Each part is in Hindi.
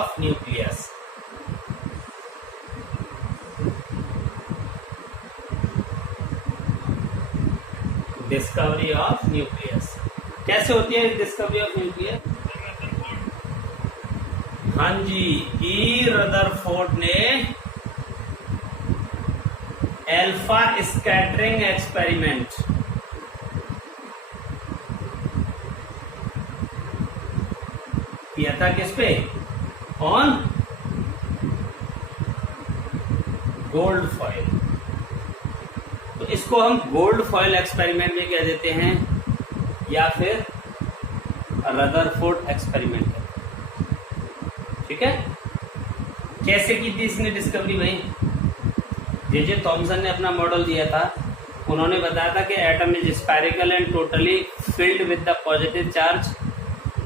Of nucleus. Discovery of nucleus कैसे होती है डिस्कवरी ऑफ न्यूक्लियस? हाँ जी, ई रदरफोर्ड ने अल्फा स्कैटरिंग एक्सपेरिमेंट किया था। किस पे? On gold foil. तो इसको हम गोल्ड फॉइल एक्सपेरिमेंट भी कह देते हैं या फिर रदरफोर्ड एक्सपेरिमेंट। ठीक है। कैसे की थी इसने डिस्कवरी भाई? जे थॉमसन ने अपना मॉडल दिया था। उन्होंने बताया था कि atom is spherical and totally filled with the positive charge,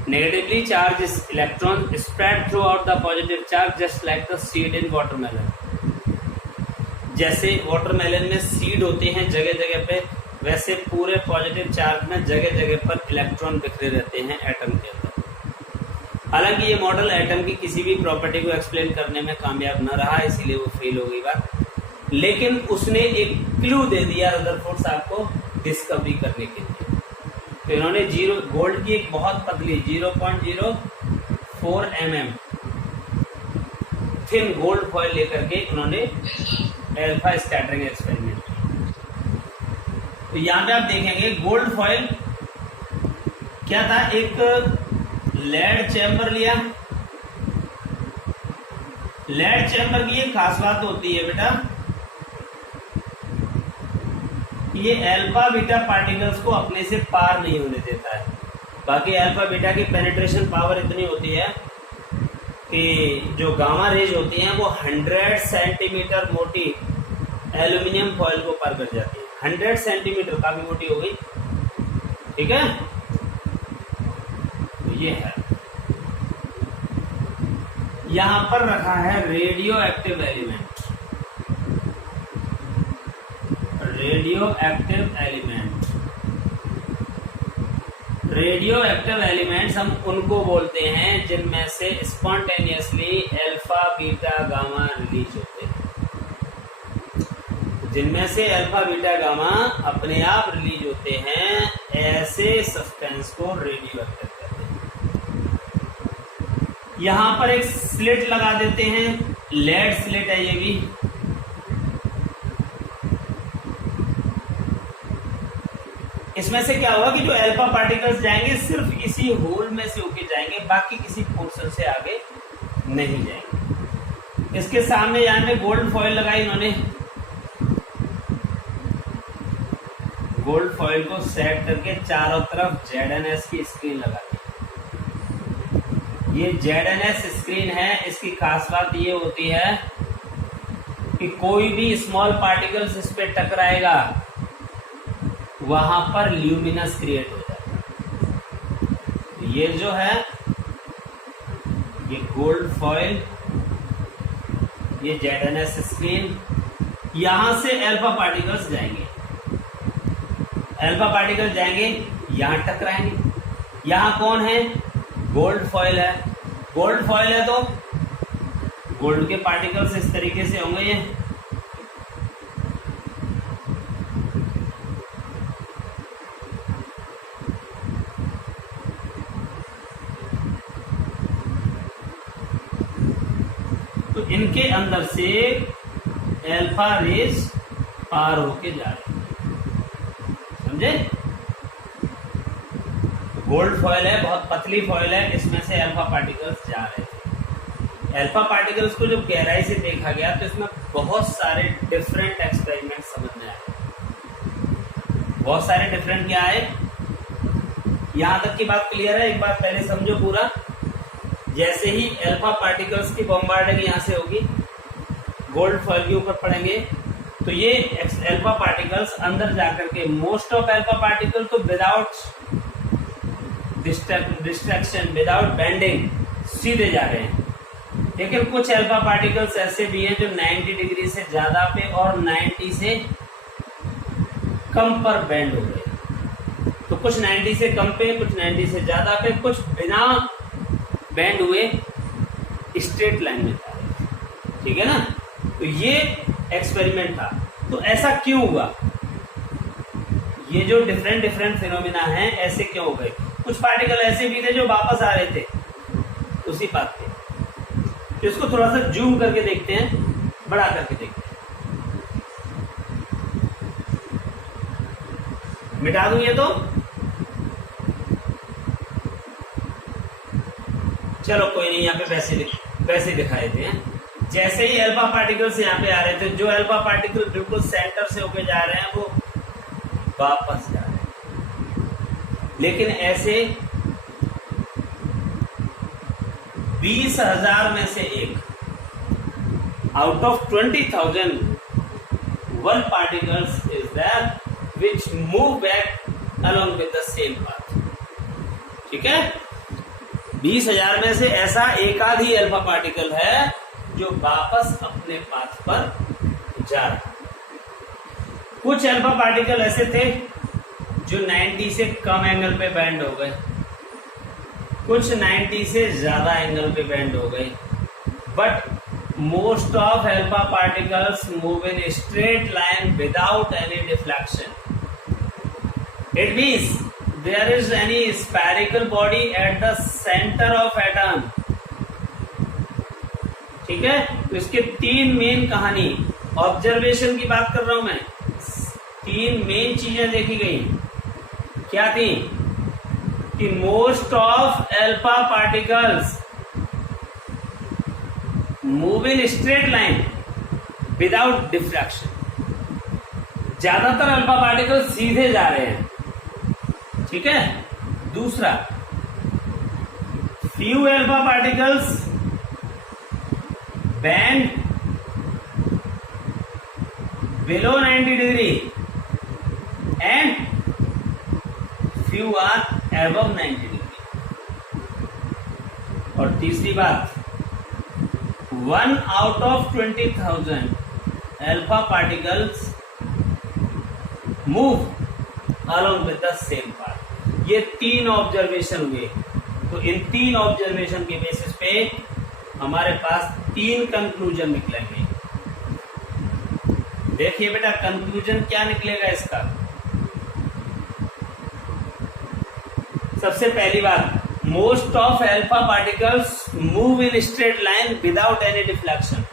negatively charge electron spread through out the positive charge just like the seed in watermelon. जैसे वाटरमेलन में सीड होते हैं जगह जगह पे, वैसे पूरे पॉजिटिव चार्ज में जगह जगह पर इलेक्ट्रॉन बिखरे रहते हैं एटम के अंदर। हालांकि ये मॉडल एटम की किसी भी प्रॉपर्टी को एक्सप्लेन करने में कामयाब न रहा, इसीलिए वो फेल हो गई बात। लेकिन उसने एक क्लू दे दिया रदरफोर्ड साहब को डिस्कवरी करने के लिए। तो इन्होंने गोल्ड की एक बहुत पतली 0.04 mm थिन गोल्ड फॉइल लेकर के उन्होंने अल्फा स्कैटरिंग एक्सपेरिमेंट किया। तो यहां पे आप देखेंगे गोल्ड फॉइल क्या था, एक लेड चैम्बर लिया। लेड चैम्बर की एक खास बात होती है बेटा, ये अल्फा बीटा पार्टिकल्स को अपने से पार नहीं होने देता है। बाकी अल्फा बीटा की पेनिट्रेशन पावर इतनी होती है कि जो गामा रेज होती हैं वो 100 सेंटीमीटर मोटी एल्यूमिनियम फॉइल को पार कर जाती है। 100 सेंटीमीटर काफी मोटी हो गई। ठीक है, तो ये है। यहां पर रखा है radio active element. Radio active element, radio active elements हम उनको बोलते हैं जिनमें से spontaneously alpha beta gamma release होते हैं। जिनमें से अल्फा बीटा गामा अपने आप रिलीज होते हैं, ऐसे सब्सटेंस को रेडियो एक्टिव कहते हैं। यहां पर एक स्लिट लगा देते हैं, लेड स्लिट है ये भी। इसमें से क्या होगा कि जो अल्फा पार्टिकल्स जाएंगे सिर्फ इसी होल में से होके जाएंगे, बाकी किसी पोर्शन से आगे नहीं जाएंगे। इसके सामने यहां में गोल्ड फॉइल लगाई इन्होंने। गोल्ड फॉइल को सेट करके चारों तरफ ZNS की स्क्रीन लगा दी। ये ZNS स्क्रीन है, इसकी खास बात ये होती है कि कोई भी स्मॉल पार्टिकल्स इस पे टकराएगा वहां पर ल्यूमिनस क्रिएट हो जाएगा। ये जो है ये गोल्ड फॉइल, ये ZNS स्क्रीन, यहां से अल्फा पार्टिकल्स जाएंगे। अल्फा पार्टिकल जाएंगे, यहां टकराएंगे। यहां कौन है? गोल्ड फॉइल है। गोल्ड फॉइल है तो गोल्ड के पार्टिकल्स इस तरीके से होंगे। ये तो इनके अंदर से अल्फा रेज पार होके जा रहे हैं, समझे? गोल्ड फॉइल है, बहुत पतली फॉइल है, इसमें से अल्फा पार्टिकल्स जा रहे थे। अल्फा पार्टिकल्स को जब गहराई से देखा गया तो इसमें बहुत सारे डिफरेंट एक्सपेरिमेंट समझ में आए। बहुत सारे डिफरेंट क्या है, यहां तक की बात क्लियर है? एक बात पहले समझो पूरा। जैसे ही अल्फा पार्टिकल्स की बॉम्बार्डिंग यहां से होगी, गोल्ड फॉइल के ऊपर पड़ेंगे, तो ये अल्फा पार्टिकल्स अंदर जाकर के, मोस्ट ऑफ अल्फा पार्टिकल तो विदाउट डिस्ट्रैक्शन, विदाउट बेंडिंग सीधे जा रहे हैं। लेकिन कुछ अल्फा पार्टिकल्स ऐसे भी हैं जो 90 डिग्री से ज्यादा पे और 90 से कम पर बेंड हो गए। तो कुछ 90 से कम पे, कुछ 90 से ज्यादा पे, कुछ बिना बेंड हुए स्ट्रेट लाइन में जा रहे थे, ठीक है ना। तो ये एक्सपेरिमेंट था। तो ऐसा क्यों हुआ, ये जो डिफरेंट डिफरेंट फिनोमिना हैं ऐसे क्यों हो गए। कुछ पार्टिकल ऐसे भी थे जो वापस आ रहे थे उसी पाथ पे। तो इसको थोड़ा सा जूम करके देखते हैं, बड़ा करके देखते हैं। मिटा दूं ये तो, चलो कोई नहीं, यहाँ पे वैसे दिखा देते हैं। जैसे ही अल्फा पार्टिकल्स यहाँ पे आ रहे थे, जो अल्फा पार्टिकल बिल्कुल सेंटर से होके जा रहे हैं वो वापस जा रहे हैं। लेकिन ऐसे 20,000 में से एक, out of 20,000 one particles is there which move back along with the same path, ठीक है। 20,000 में से ऐसा एक आध ही अल्फा पार्टिकल है जो वापस अपने पाथ पर जा रहा है। कुछ अल्फा पार्टिकल ऐसे थे जो 90 से कम एंगल पे बैंड हो गए, कुछ 90 से ज्यादा एंगल पे बैंड हो गए, but most of alpha particles move in straight line without any deflection. It means there is any spherical body at the centre of atom, ठीक है। तो इसके तीन मेन कहानी, ऑब्जर्वेशन की बात कर रहा हूं मैं, तीन मेन चीजें देखी गई। क्या थी कि most of alpha particles move in straight line without diffraction. ज्यादातर अल्फा पार्टिकल सीधे जा रहे हैं, ठीक है। दूसरा, few alpha particles bend below 90 degree and few are above 90 degree. और तीसरी बात, 1 out of 20,000 alpha particles move along with the same path। ये तीन ऑब्जर्वेशन हुए। तो इन तीन ऑब्जर्वेशन के बेसिस पे हमारे पास तीन कंक्लूजन निकलेंगे। देखिए बेटा, कंक्लूजन क्या निकलेगा इसका। सबसे पहली बात, most of alpha particles move in straight line without any deflection.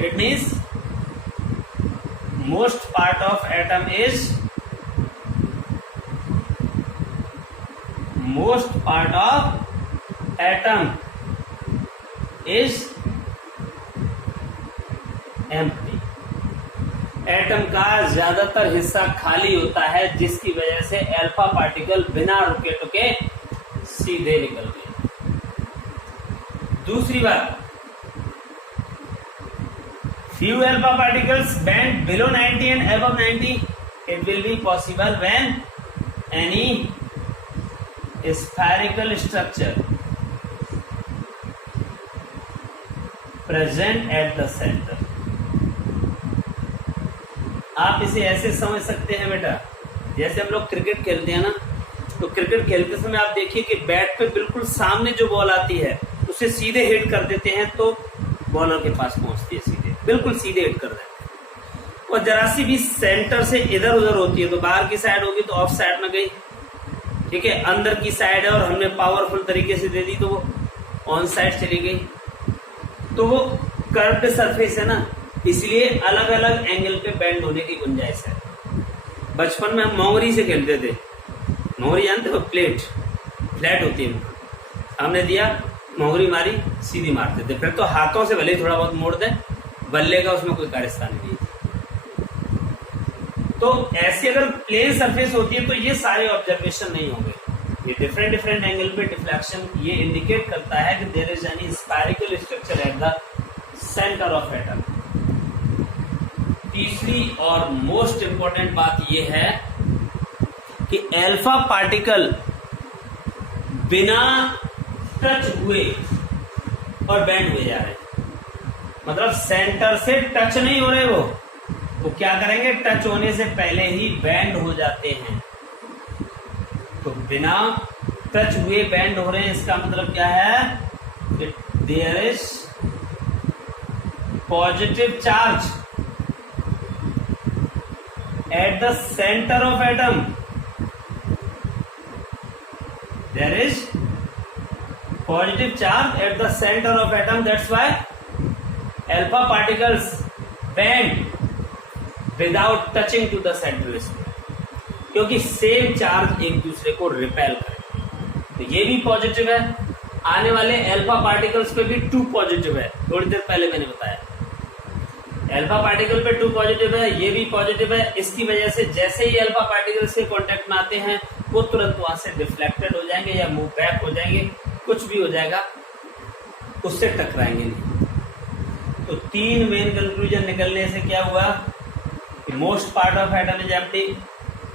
It means most part of atom is empty. Atom का ज्यादातर हिस्सा खाली होता है, जिसकी वजह से अल्फा पार्टिकल बिना रुके टुके सीधे निकल गए। दूसरी बात, few alpha particles bend below 90 and above 90. It will be possible when any spherical structure present at the center. आप इसे ऐसे समझ सकते हैं बेटा, जैसे हम लोग क्रिकेट खेलते हैं ना, तो क्रिकेट खेलते समय आप देखिए कि बैट पे बिल्कुल सामने जो बॉल आती है उसे सीधे हिट कर देते हैं तो बॉलर के पास पहुंचती है, सीधे बिल्कुल सीधे हिट कर देते हैं। और जरा सी भी सेंटर से इधर उधर होती है तो बाहर की साइड होगी तो ऑफ साइड में गई, ठीक है। अंदर की साइड है और हमने पावरफुल तरीके से दे दी तो वो ऑन साइड चली गई। तो वो कर्व्ड सरफेस है ना, इसलिए अलग अलग एंगल पे बेंड होने की गुंजाइश है। बचपन में हम मोंगरी से खेलते थे, मोंगरी जानते हो, प्लेट फ्लैट होती है, हमने दिया मोंगरी मारी सीधी मारते थे, फिर तो हाथों से भले थोड़ा बहुत मोड़ दे, बल्ले का उसमें कोई कार्यस्थान नहीं। तो ऐसी अगर प्लेन सरफेस होती है तो ये सारे ऑब्जर्वेशन नहीं होंगे। ये डिफरेंट डिफरेंट एंगल पे डिफ्लेक्शन ये इंडिकेट करता है कि there is any spherical structure at the centre of atom. तीसरी और मोस्ट इंपॉर्टेंट बात यह है कि अल्फा पार्टिकल बिना टच हुए और बैंड हुए जा रहे हैं, मतलब सेंटर से टच नहीं हो रहे, वो क्या करेंगे, टच होने से पहले ही बैंड हो जाते हैं। तो बिना टच हुए बैंड हो रहे हैं, इसका मतलब क्या है कि there is positive charge at the centre of atom, there is positive charge at the centre of atom, that's why alpha particles bend without touching to the central sphere, क्योंकि सेम चार्ज एक दूसरे को रिपेल करे। तो ये भी पॉजिटिव है, आने वाले अल्फा पार्टिकल्स पे भी 2 पॉजिटिव है, थोड़ी देर पहले मैंने बताया। अल्फा पार्टिकल पे 2 पॉजिटिव है, ये भी पॉजिटिव है। इसकी वजह से जैसे ही अल्फा पार्टिकल्स के कांटेक्ट में आते हैं वो तुरंत वहां से डिफ्लेक्टेड हो जाएंगे या मूव बैक हो जाएंगे, कुछ भी हो जाएगा, उससे टकराएंगे नहीं। तो 3 मेन कंक्लूजन निकलने से क्या हुआ कि most part of atom is empty,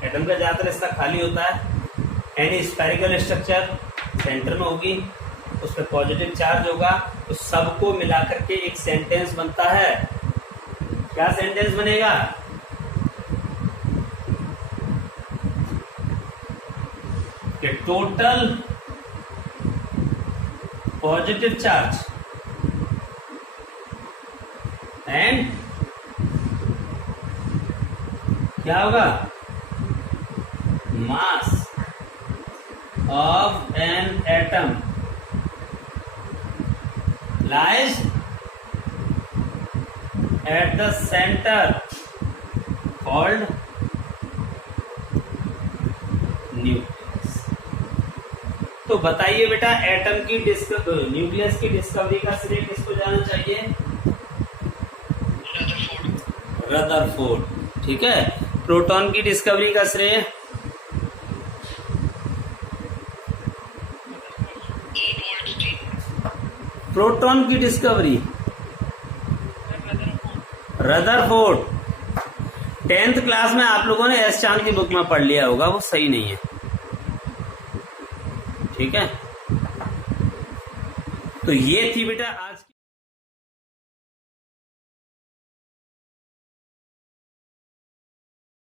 atom का ज्यादातर हिस्सा खाली होता है। एनी स्फेरिकल स्ट्रक्चर सेंटर में होगी, उस पर पॉजिटिव चार्ज होगा, तो सबको मिलाकर के एक सेंटेंस बनता है। क्या सेंटेंस बनेगा? कि टोटल पॉजिटिव चार्ज एंड क्या होगा? Mass of an atom lies at the center called nucleus. तो बताइए बेटा, एटम की न्यूक्लियस की डिस्कवरी का श्रेय किसको जाना चाहिए? रदरफोर्ड। ठीक है। प्रोटॉन की डिस्कवरी का श्रेय प्रोटॉन की डिस्कवरी रदरफोर्ड। 10th क्लास में आप लोगों ने एस चांद की बुक में पढ़ लिया होगा, वो सही नहीं है। ठीक है, तो ये थी बेटा